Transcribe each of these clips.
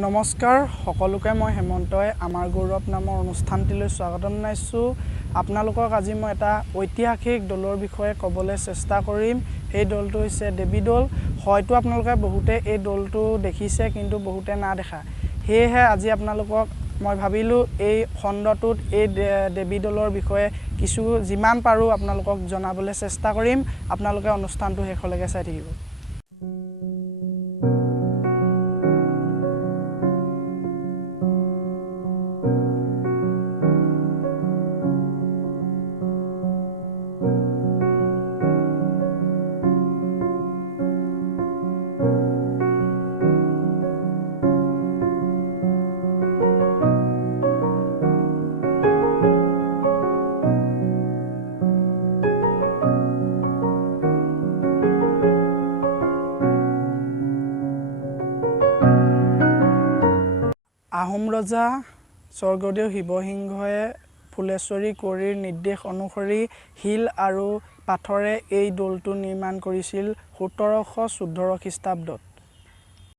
নমস্কাৰ সকলোকে মই হেমন্তই আমাৰ গৌৰৱ নামৰ অনুষ্ঠানটিলৈ স্বাগতম জনাইছোঁ। আপোনালোকক আজি মই এটা ঐতিহাসিক দলৰ বিষয়ে ক'বলৈ চেষ্টা কৰিম। সেই দলটো হৈছে দেৱী দল। হয়তো আপোনালোকে বহুতে এই দলটো দেখিছে কিন্তু বহুতে না দেখা। সেয়েহে আজি আপোনালোকক মই ভাবিলোঁ এই খণ্ডটোত এই দেৱী দলৰ বিষয়ে কিছু যিমান পাৰোঁ আপোনালোকক জনাবলৈ চেষ্টা কৰিম। আপোনালোকে অনুষ্ঠানটো শেষলৈকে চাই থাকিব। আহোম ৰজা স্বৰ্গদেউ শিৱসিংহই ফুলেশ্বৰী কোঁৱৰীৰ নিৰ্দেশ অনুসৰি শিল আৰু পাথৰে এই দৌলটো নিৰ্মাণ কৰিছিল 1714 খ্ৰীষ্টাব্দত।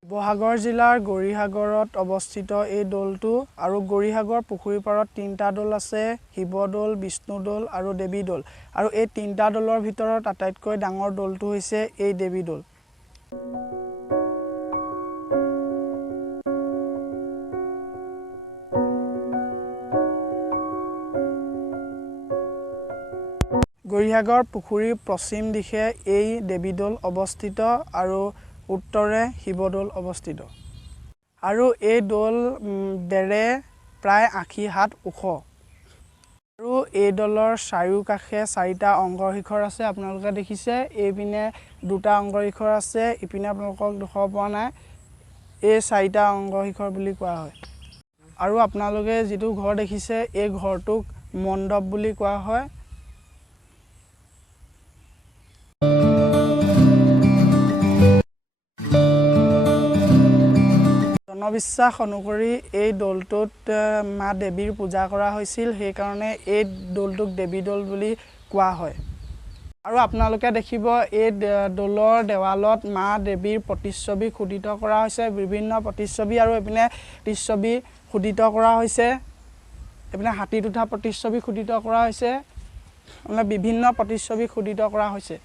শিৱসাগৰ জিলাৰ গৌৰীসাগৰত অৱস্থিত এই দৌলটো আৰু গৌৰীসাগৰ পুখুৰীৰ পাৰত তিনিটা দৌল আছে, শিৱদৌল, বিষ্ণুদৌল আৰু দেৱী দৌল। আৰু এই তিনিটা দৌলৰ ভিতৰত আটাইতকৈ ডাঙৰ দৌলটো হৈছে এই দেৱী দৌল। গৌৰীসাগৰ পুখুৰীৰ পশ্চিম দিশে এই দেৱী দৌল অৱস্থিত আৰু উত্তৰে শিৱদৌল অৱস্থিত। আৰু এই দৌল বেৰে প্ৰায় 80 হাত ওখ। আৰু এই দৌলৰ চাৰিওকাষে 4টা অংগৰ শিখৰ আছে। আপোনালোকে দেখিছে এইপিনে 2টা অংগৰ শিখৰ আছে, ইপিনে আপোনালোকক দেখুৱাব পৰা নাই। এই 4টা অংগৰ শিখৰ বুলি কোৱা হয়। আৰু আপোনালোকে যিটো ঘৰ দেখিছে এই ঘৰটোক মণ্ডপ বুলি কোৱা হয়। জনবিশ্বাস অনুসৰি এই দৌলটোত মা দেৱীৰ পূজা কৰা হৈছিল, সেইকাৰণে এই দৌলটোক দেৱী দৌল বুলি কোৱা হয়। আৰু আপোনালোকে দেখিব এই দৌলৰ দেৱালত মা দেৱীৰ প্ৰতিচ্ছবি খোদিত কৰা হৈছে, বিভিন্ন প্ৰতিচ্ছবি, আৰু এইপিনে প্ৰতিচ্ছবি খোদিত কৰা হৈছে, এইপিনে হাতীত উঠা প্ৰতিচ্ছবি খোদিত কৰা হৈছে, মানে বিভিন্ন প্ৰতিচ্ছবি খোদিত কৰা হৈছে।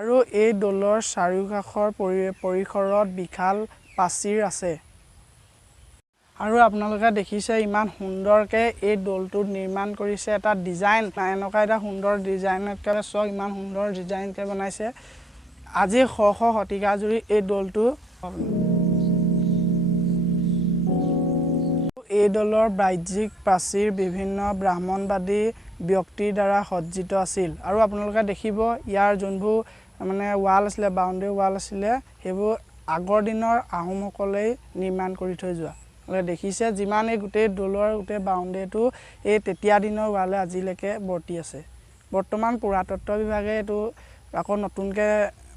আৰু এই দৌলৰ চাৰিওকাষৰ পৰিসৰত বিশাল প্ৰাচীৰ আছে। আৰু আপোনালোকে দেখিছে ইমান সুন্দৰকৈ এই দৌলটো নিৰ্মাণ কৰিছে। এটা ডিজাইন এনেকুৱা এটা সুন্দৰ ডিজাইনতকৈ চক ইমান সুন্দৰ ডিজাইনকৈ বনাইছে। আজি শ শ শতিকা জুৰি এই দৌলটো এই দৌলৰ বাহ্যিক প্ৰাচীৰ বিভিন্ন ব্ৰাহ্মণবাদী ব্যক্তিৰ দ্বাৰা সজ্জিত আছিল। আৰু আপোনালোকে দেখিব ইয়াৰ যোনবোৰ মানে ৱাল আছিলে, বাউণ্ডেৰী ৱাল আছিলে, সেইবোৰ আগৰ দিনৰ আহোমসকলেই নিৰ্মাণ কৰি থৈ যোৱা। দেখিছে যিমান এই গোটেই দৌলৰ গোটেই বাউণ্ডেৰীটো এই তেতিয়া দিনৰ ৱালে আজিলৈকে বৰ্তি আছে। বৰ্তমান পুৰাতত্ত্ব বিভাগে এইটো আকৌ নতুনকৈ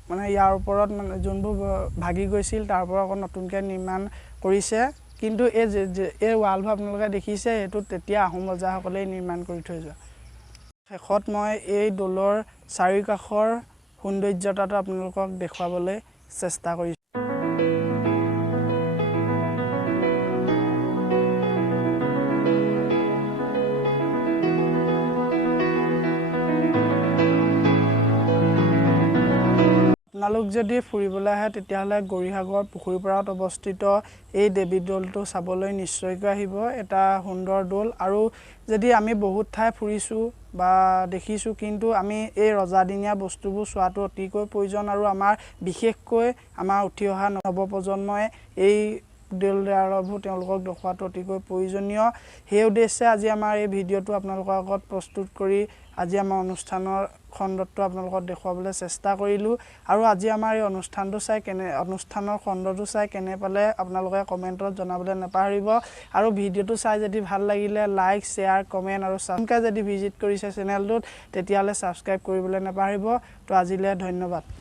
মানে ইয়াৰ ওপৰত মানে যোনবোৰ ভাগি গৈছিল তাৰ পৰা আকৌ নতুনকৈ নিৰ্মাণ কৰিছে। কিন্তু এই ৱালবোৰ আপোনালোকে দেখিছে সেইটো তেতিয়া আহোম ৰজাসকলেই নিৰ্মাণ কৰি থৈ যোৱা। শেষত মই এই দৌলৰ চাৰিওকাষৰ সৌন্দৰ্যতাটো আপোনালোকক দেখুৱাবলৈ চেষ্টা কৰিছোঁ। আপোনালোক যদি ফুৰিবলৈ আহে তেতিয়াহ'লে গৌৰীসাগৰ পুখুৰীৰ পাৰত অৱস্থিত এই দেৱী দৌলটো চাবলৈ নিশ্চয়কৈ আহিব। এটা সুন্দৰ দৌল। আৰু যদি আমি বহুত ঠাই ফুৰিছোঁ বা দেখিছোঁ, কিন্তু আমি এই ৰজাদিনীয়া বস্তুবোৰ চোৱাটো অতিকৈ প্ৰয়োজন। আৰু আমাৰ বিশেষকৈ আমাৰ উঠি অহা নৱপ্ৰজন্মই এই দৌলবোৰ তেওঁলোকক দেখুৱাটো অতিকৈ প্ৰয়োজনীয়। সেই উদ্দেশ্যে আজি আমাৰ এই ভিডিঅ'টো আপোনালোকৰ আগত প্ৰস্তুত কৰি আজি আমাৰ অনুষ্ঠানৰ খণ্ডটো আপোনালোকক দেখুৱাবলৈ চেষ্টা কৰিলোঁ। আৰু আজি আমাৰ এই অনুষ্ঠানৰ খণ্ডটো চাই কেনে পালে আপোনালোকে কমেণ্টত জনাবলৈ নাপাহৰিব। আৰু ভিডিঅ'টো চাই যদি ভাল লাগিলে লাইক, শ্বেয়াৰ, কমেণ্ট আৰু যদি ভিজিট কৰিছে চেনেলটোত তেতিয়াহ'লে ছাবস্ক্ৰাইব কৰিবলৈ নাপাহৰিব। তো আজিলৈ ধন্যবাদ।